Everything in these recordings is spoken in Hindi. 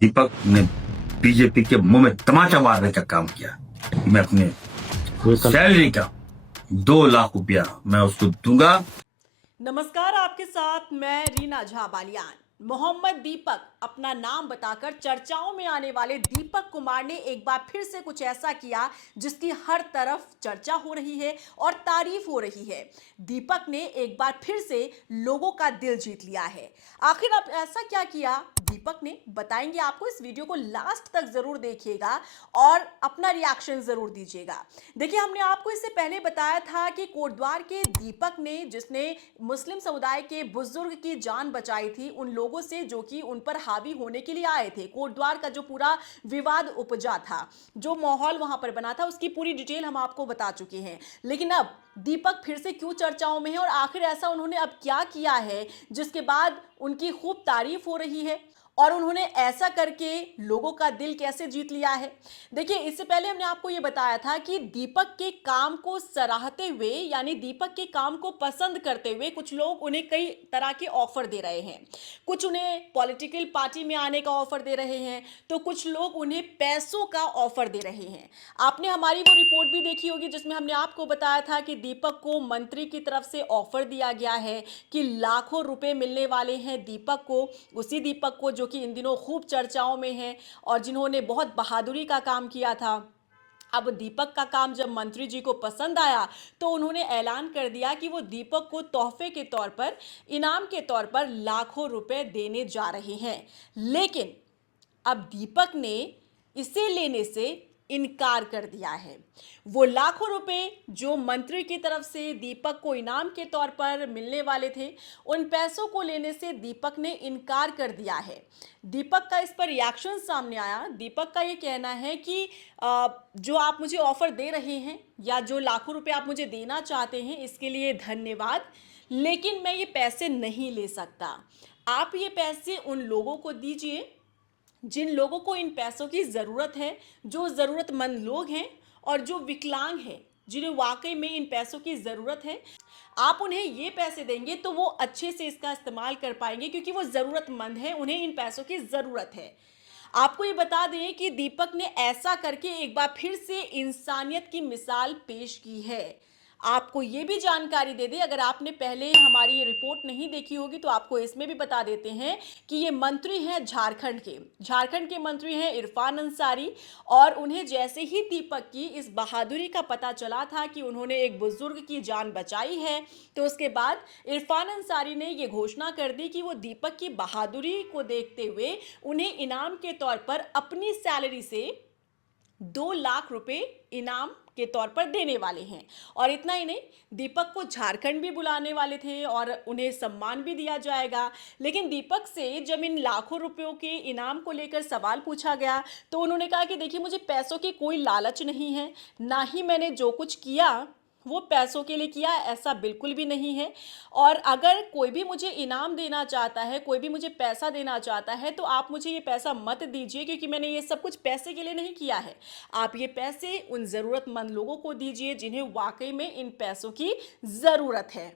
दीपक ने बीजेपी के मुंह में तमाचा मारने का काम किया। मैं अपने सैलरी का 2 लाख रुपया मैं उसको दूंगा। नमस्कार, आपके साथ मैं रीना झा बालियान। मोहम्मद दीपक अपना नाम बताकर चर्चाओं में आने वाले दीपक कुमार ने एक बार फिर से कुछ ऐसा किया जिसकी हर तरफ चर्चा हो रही है और तारीफ हो रही है। दीपक ने एक बार फिर से लोगों का दिल जीत लिया है। आखिर अब ऐसा क्या किया दीपक ने, बताएंगे आपको। इस वीडियो को लास्ट तक जरूर देखिएगा और अपना रिएक्शन जरूर दीजिएगा। देखिए, हमने आपको इससे पहले बताया था कि कोटद्वार के दीपक ने, जिसने मुस्लिम समुदाय के बुजुर्ग की जान बचाई थी उन लोगों से जो कि उन पर हावी होने के लिए आए थे। कोटद्वार का जो पूरा विवाद उपजा था, जो माहौल वहां पर बना था, उसकी पूरी डिटेल हम आपको बता चुके हैं। लेकिन अब दीपक फिर से क्यों चर्चाओं में है और आखिर ऐसा उन्होंने अब क्या किया है जिसके बाद उनकी खूब तारीफ हो रही है और उन्होंने ऐसा करके लोगों का दिल कैसे जीत लिया है। देखिए, इससे पहले हमने आपको ये बताया था कि दीपक के काम को सराहते हुए, यानी दीपक के काम को पसंद करते हुए कुछ लोग उन्हें कई तरह के ऑफर दे रहे हैं। कुछ उन्हें पॉलिटिकल पार्टी में आने का ऑफर दे रहे हैं, तो कुछ लोग उन्हें पैसों का ऑफर दे रहे हैं। आपने हमारी वो रिपोर्ट भी देखी होगी जिसमें हमने आपको बताया था कि दीपक को मंत्री की तरफ से ऑफर दिया गया है कि लाखों रुपए मिलने वाले हैं दीपक को। उसी दीपक को जो कि इन दिनों खूब चर्चाओं में है और जिन्होंने बहुत बहादुरी का काम किया था। अब दीपक का काम जब मंत्री जी को पसंद आया तो उन्होंने ऐलान कर दिया कि वो दीपक को तोहफे के तौर पर, इनाम के तौर पर लाखों रुपए देने जा रहे हैं। लेकिन अब दीपक ने इसे लेने से इनकार कर दिया है। वो लाखों रुपए जो मंत्री की तरफ से दीपक को इनाम के तौर पर मिलने वाले थे, उन पैसों को लेने से दीपक ने इनकार कर दिया है। दीपक का इस पर रिएक्शन सामने आया। दीपक का ये कहना है कि जो आप मुझे ऑफर दे रहे हैं या जो लाखों रुपए आप मुझे देना चाहते हैं, इसके लिए धन्यवाद, लेकिन मैं ये पैसे नहीं ले सकता। आप ये पैसे उन लोगों को दीजिए जिन लोगों को इन पैसों की ज़रूरत है, जो ज़रूरतमंद लोग हैं और जो विकलांग हैं, जिन्हें वाकई में इन पैसों की ज़रूरत है। आप उन्हें ये पैसे देंगे तो वो अच्छे से इसका इस्तेमाल कर पाएंगे, क्योंकि वो ज़रूरतमंद है, उन्हें इन पैसों की ज़रूरत है। आपको ये बता दें कि दीपक ने ऐसा करके एक बार फिर से इंसानियत की मिसाल पेश की है। आपको ये भी जानकारी दे दें, अगर आपने पहले हमारी ये रिपोर्ट नहीं देखी होगी तो आपको इसमें भी बता देते हैं कि ये मंत्री हैं झारखंड के मंत्री हैं इरफान अंसारी। और उन्हें जैसे ही दीपक की इस बहादुरी का पता चला था कि उन्होंने एक बुजुर्ग की जान बचाई है, तो उसके बाद इरफान अंसारी ने ये घोषणा कर दी कि वो दीपक की बहादुरी को देखते हुए उन्हें इनाम के तौर पर अपनी सैलरी से 2 लाख रुपए इनाम के तौर पर देने वाले हैं। और इतना ही नहीं, दीपक को झारखंड भी बुलाने वाले थे और उन्हें सम्मान भी दिया जाएगा। लेकिन दीपक से जब इन लाखों रुपयों के इनाम को लेकर सवाल पूछा गया तो उन्होंने कहा कि देखिए, मुझे पैसों की कोई लालच नहीं है, ना ही मैंने जो कुछ किया वो पैसों के लिए किया, ऐसा बिल्कुल भी नहीं है। और अगर कोई भी मुझे इनाम देना चाहता है, कोई भी मुझे पैसा देना चाहता है, तो आप मुझे ये पैसा मत दीजिए, क्योंकि मैंने ये सब कुछ पैसे के लिए नहीं किया है। आप ये पैसे उन ज़रूरतमंद लोगों को दीजिए जिन्हें वाकई में इन पैसों की ज़रूरत है।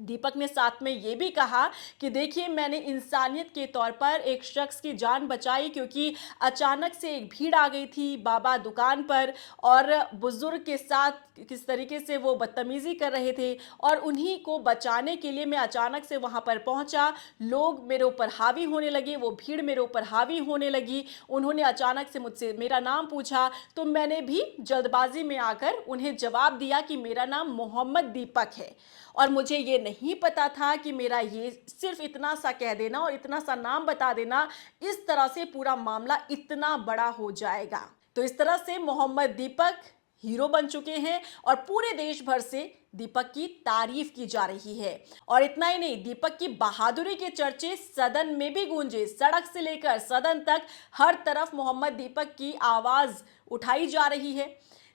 दीपक ने साथ में ये भी कहा कि देखिए, मैंने इंसानियत के तौर पर एक शख्स की जान बचाई, क्योंकि अचानक से एक भीड़ आ गई थी बाबा दुकान पर और बुजुर्ग के साथ किस तरीके से वो बदतमीज़ी कर रहे थे, और उन्हीं को बचाने के लिए मैं अचानक से वहाँ पर पहुँचा। लोग मेरे ऊपर हावी होने लगे, वो भीड़ मेरे ऊपर हावी होने लगी। उन्होंने अचानक से मुझसे मेरा नाम पूछा, तो मैंने भी जल्दबाजी में आकर उन्हें जवाब दिया कि मेरा नाम मोहम्मद दीपक है और मुझे ये नहीं पता था कि मेरा ये सिर्फ इतना सा कह देना और इतना सा नाम बता देना, इस तरह से पूरा मामला इतना बड़ा हो जाएगा। तो इस तरह से मोहम्मद दीपक हीरो बन चुके हैं और पूरे देश भर से दीपक की तारीफ की जा रही है। और इतना ही नहीं, दीपक की बहादुरी के चर्चे सदन में भी गूंजे। सड़क से लेकर सदन तक हर तरफ मोहम्मद दीपक की आवाज उठाई जा रही है।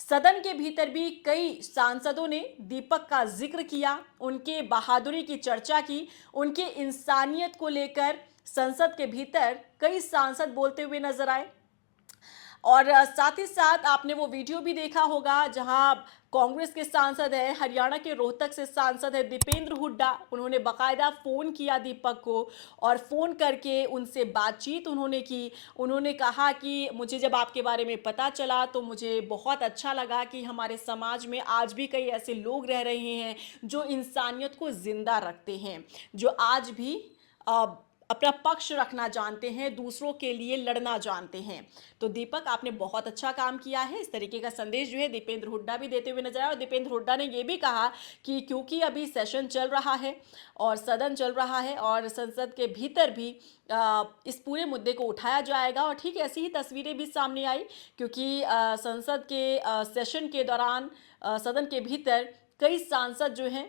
सदन के भीतर भी कई सांसदों ने दीपक का जिक्र किया, उनके बहादुरी की चर्चा की, उनके इंसानियत को लेकर संसद के भीतर कई सांसद बोलते हुए नजर आए। और साथ ही साथ आपने वो वीडियो भी देखा होगा जहां कांग्रेस के सांसद है, हरियाणा के रोहतक से सांसद है दीपेंद्र हुड्डा, उन्होंने बकायदा फ़ोन किया दीपक को और फ़ोन करके उनसे बातचीत उन्होंने की। उन्होंने कहा कि मुझे जब आपके बारे में पता चला तो मुझे बहुत अच्छा लगा कि हमारे समाज में आज भी कई ऐसे लोग रह रहे हैं जो इंसानियत को ज़िंदा रखते हैं, जो आज भी अ, अपना पक्ष रखना जानते हैं, दूसरों के लिए लड़ना जानते हैं। तो दीपक, आपने बहुत अच्छा काम किया है। इस तरीके का संदेश जो है दीपेंद्र हुड्डा भी देते हुए नजर आए और दीपेंद्र हुड्डा ने ये भी कहा कि क्योंकि अभी सेशन चल रहा है और सदन चल रहा है और संसद के भीतर भी इस पूरे मुद्दे को उठाया जाएगा और ठीक ऐसी ही तस्वीरें भी सामने आई क्योंकि संसद के सेशन के दौरान सदन के भीतर कई सांसद जो हैं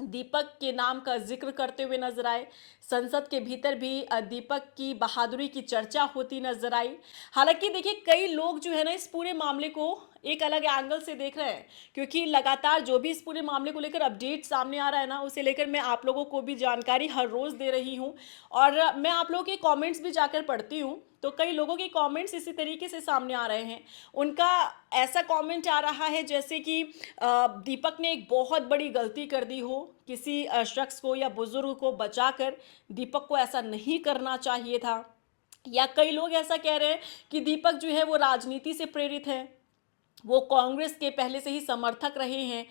दीपक के नाम का जिक्र करते हुए नजर आए। संसद के भीतर भी दीपक की बहादुरी की चर्चा होती नजर आई। हालांकि देखिए, कई लोग जो है ना इस पूरे मामले को एक अलग एंगल से देख रहे हैं क्योंकि लगातार जो भी इस पूरे मामले को लेकर अपडेट सामने आ रहा है ना, उसे लेकर मैं आप लोगों को भी जानकारी हर रोज दे रही हूं और मैं आप लोगों के कमेंट्स भी जाकर पढ़ती हूं। तो कई लोगों के कमेंट्स इसी तरीके से सामने आ रहे हैं। उनका ऐसा कमेंट आ रहा है जैसे कि दीपक ने एक बहुत बड़ी गलती कर दी हो, किसी शख्स को या बुजुर्ग को बचाकर दीपक को ऐसा नहीं करना चाहिए था। या कई लोग ऐसा कह रहे हैं कि दीपक जो है वो राजनीति से प्रेरित है, वो कांग्रेस के पहले से ही समर्थक रहे हैं।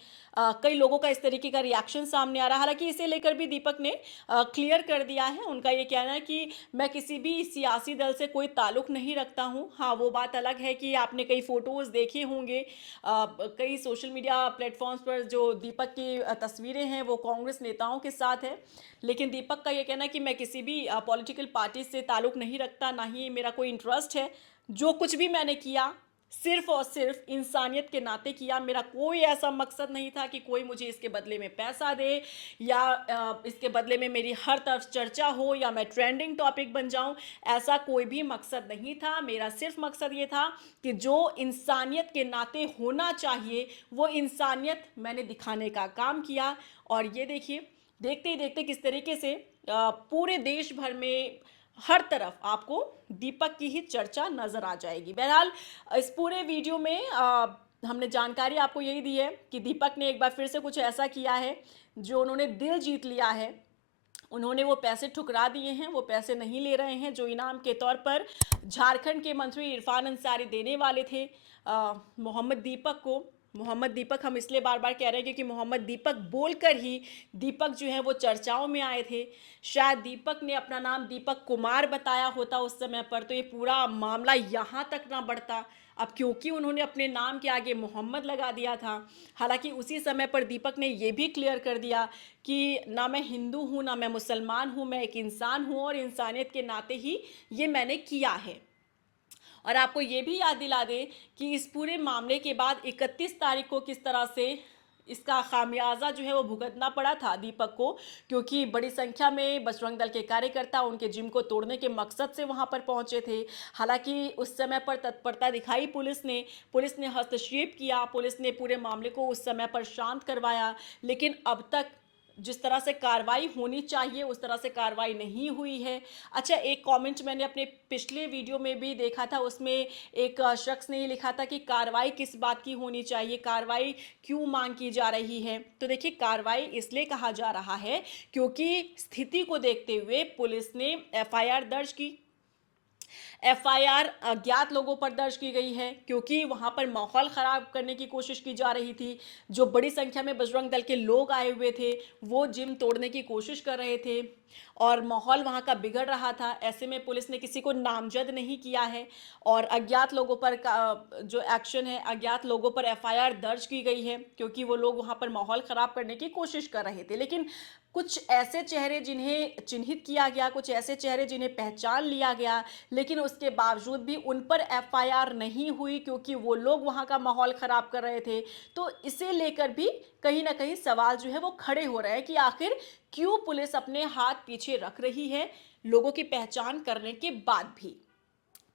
कई लोगों का इस तरीके का रिएक्शन सामने आ रहा है। हालांकि इसे लेकर भी दीपक ने क्लियर कर दिया है। उनका ये कहना है कि मैं किसी भी सियासी दल से कोई ताल्लुक नहीं रखता हूं। हाँ, वो बात अलग है कि आपने कई फोटोज़ देखे होंगे कई सोशल मीडिया प्लेटफॉर्म्स पर जो दीपक की तस्वीरें हैं वो कांग्रेस नेताओं के साथ है। लेकिन दीपक का ये कहना है कि मैं किसी भी पॉलिटिकल पार्टी से ताल्लुक नहीं रखता, ना ही मेरा कोई इंटरेस्ट है। जो कुछ भी मैंने किया सिर्फ और सिर्फ इंसानियत के नाते किया। मेरा कोई ऐसा मकसद नहीं था कि कोई मुझे इसके बदले में पैसा दे या इसके बदले में मेरी हर तरफ चर्चा हो या मैं ट्रेंडिंग टॉपिक बन जाऊं। ऐसा कोई भी मकसद नहीं था। मेरा सिर्फ मकसद ये था कि जो इंसानियत के नाते होना चाहिए वो इंसानियत मैंने दिखाने का काम किया। और ये देखिए, देखते ही देखते किस तरीके से पूरे देश भर में हर तरफ आपको दीपक की ही चर्चा नजर आ जाएगी। बहरहाल, इस पूरे वीडियो में हमने जानकारी आपको यही दी है कि दीपक ने एक बार फिर से कुछ ऐसा किया है जो उन्होंने दिल जीत लिया है। उन्होंने वो पैसे ठुकरा दिए हैं, वो पैसे नहीं ले रहे हैं जो इनाम के तौर पर झारखंड के मंत्री इरफान अंसारी देने वाले थे मोहम्मद दीपक को। मोहम्मद दीपक हम इसलिए बार बार कह रहे हैं क्योंकि मोहम्मद दीपक बोलकर ही दीपक जो है वो चर्चाओं में आए थे। शायद दीपक ने अपना नाम दीपक कुमार बताया होता उस समय पर तो ये पूरा मामला यहाँ तक ना बढ़ता। अब क्योंकि उन्होंने अपने नाम के आगे मोहम्मद लगा दिया था। हालांकि उसी समय पर दीपक ने ये भी क्लियर कर दिया कि ना मैं हिंदू हूँ ना मैं मुसलमान हूँ, मैं एक इंसान हूँ और इंसानियत के नाते ही ये मैंने किया है। और आपको ये भी याद दिला दें कि इस पूरे मामले के बाद 31 तारीख को किस तरह से इसका खामियाजा जो है वो भुगतना पड़ा था दीपक को, क्योंकि बड़ी संख्या में बजरंग दल के कार्यकर्ता उनके जिम को तोड़ने के मकसद से वहां पर पहुंचे थे। हालांकि उस समय पर तत्परता दिखाई पुलिस ने हस्तक्षेप किया, पुलिस ने पूरे मामले को उस समय पर शांत करवाया। लेकिन अब तक जिस तरह से कार्रवाई होनी चाहिए उस तरह से कार्रवाई नहीं हुई है। अच्छा, एक कमेंट मैंने अपने पिछले वीडियो में भी देखा था, उसमें एक शख्स ने ये लिखा था कि कार्रवाई किस बात की होनी चाहिए, कार्रवाई क्यों मांग की जा रही है। तो देखिए, कार्रवाई इसलिए कहा जा रहा है क्योंकि स्थिति को देखते हुए पुलिस ने एफआईआर दर्ज की। एफआईआर अज्ञात लोगों पर दर्ज की गई है क्योंकि वहां पर माहौल खराब करने की कोशिश की जा रही थी। जो बड़ी संख्या में बजरंग दल के लोग आए हुए थे वो जिम तोड़ने की कोशिश कर रहे थे और माहौल वहां का बिगड़ रहा था। ऐसे में पुलिस ने किसी को नामजद नहीं किया है और अज्ञात लोगों पर जो एक्शन है, अज्ञात लोगों पर एफआईआर दर्ज की गई है क्योंकि वो लोग वहां पर माहौल खराब करने की कोशिश कर रहे थे। लेकिन कुछ ऐसे चेहरे जिन्हें चिन्हित किया गया, कुछ ऐसे चेहरे जिन्हें पहचान लिया गया, लेकिन उसके बावजूद भी उन पर एफआईआर नहीं हुई क्योंकि वो लोग वहां का माहौल खराब कर रहे थे। तो इसे लेकर भी कहीं ना कहीं सवाल जो है वो खड़े हो रहे हैं कि आखिर क्यों पुलिस अपने हाथ पीछे रख रही है लोगों की पहचान करने के बाद भी।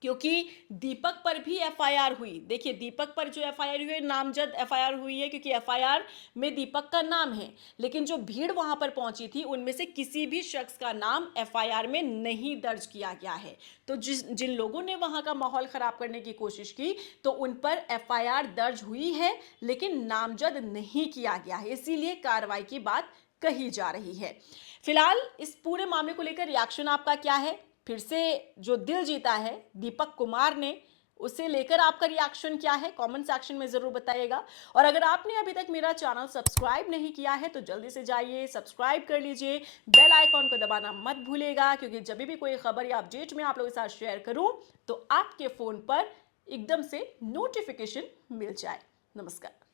क्योंकि दीपक पर भी एफआईआर हुई। देखिए, दीपक पर जो एफआईआर हुई है, नामजद एफआईआर हुई है, क्योंकि एफआईआर में दीपक का नाम है। लेकिन जो भीड़ वहां पर पहुंची थी, उनमें से किसी भी शख्स का नाम एफआईआर में नहीं दर्ज किया गया है। तो जिन लोगों ने वहां का माहौल खराब करने की कोशिश की, तो उन पर एफआईआर दर्ज हुई है, लेकिन नामजद नहीं किया गया है। इसीलिए कार्रवाई की बात कही जा रही है। फिलहाल इस पूरे मामले को लेकर रिएक्शन आपका क्या है? फिर से जो दिल जीता है दीपक कुमार ने, उसे लेकर आपका रिएक्शन क्या है? कमेंट सेक्शन में जरूर बताइएगा। और अगर आपने अभी तक मेरा चैनल सब्सक्राइब नहीं किया है तो जल्दी से जाइए, सब्सक्राइब कर लीजिए, बेल आइकॉन को दबाना मत भूलिएगा, क्योंकि जब भी कोई खबर या अपडेट मैं आप लोगों के साथ शेयर करूं तो आपके फोन पर एकदम से नोटिफिकेशन मिल जाए। नमस्कार।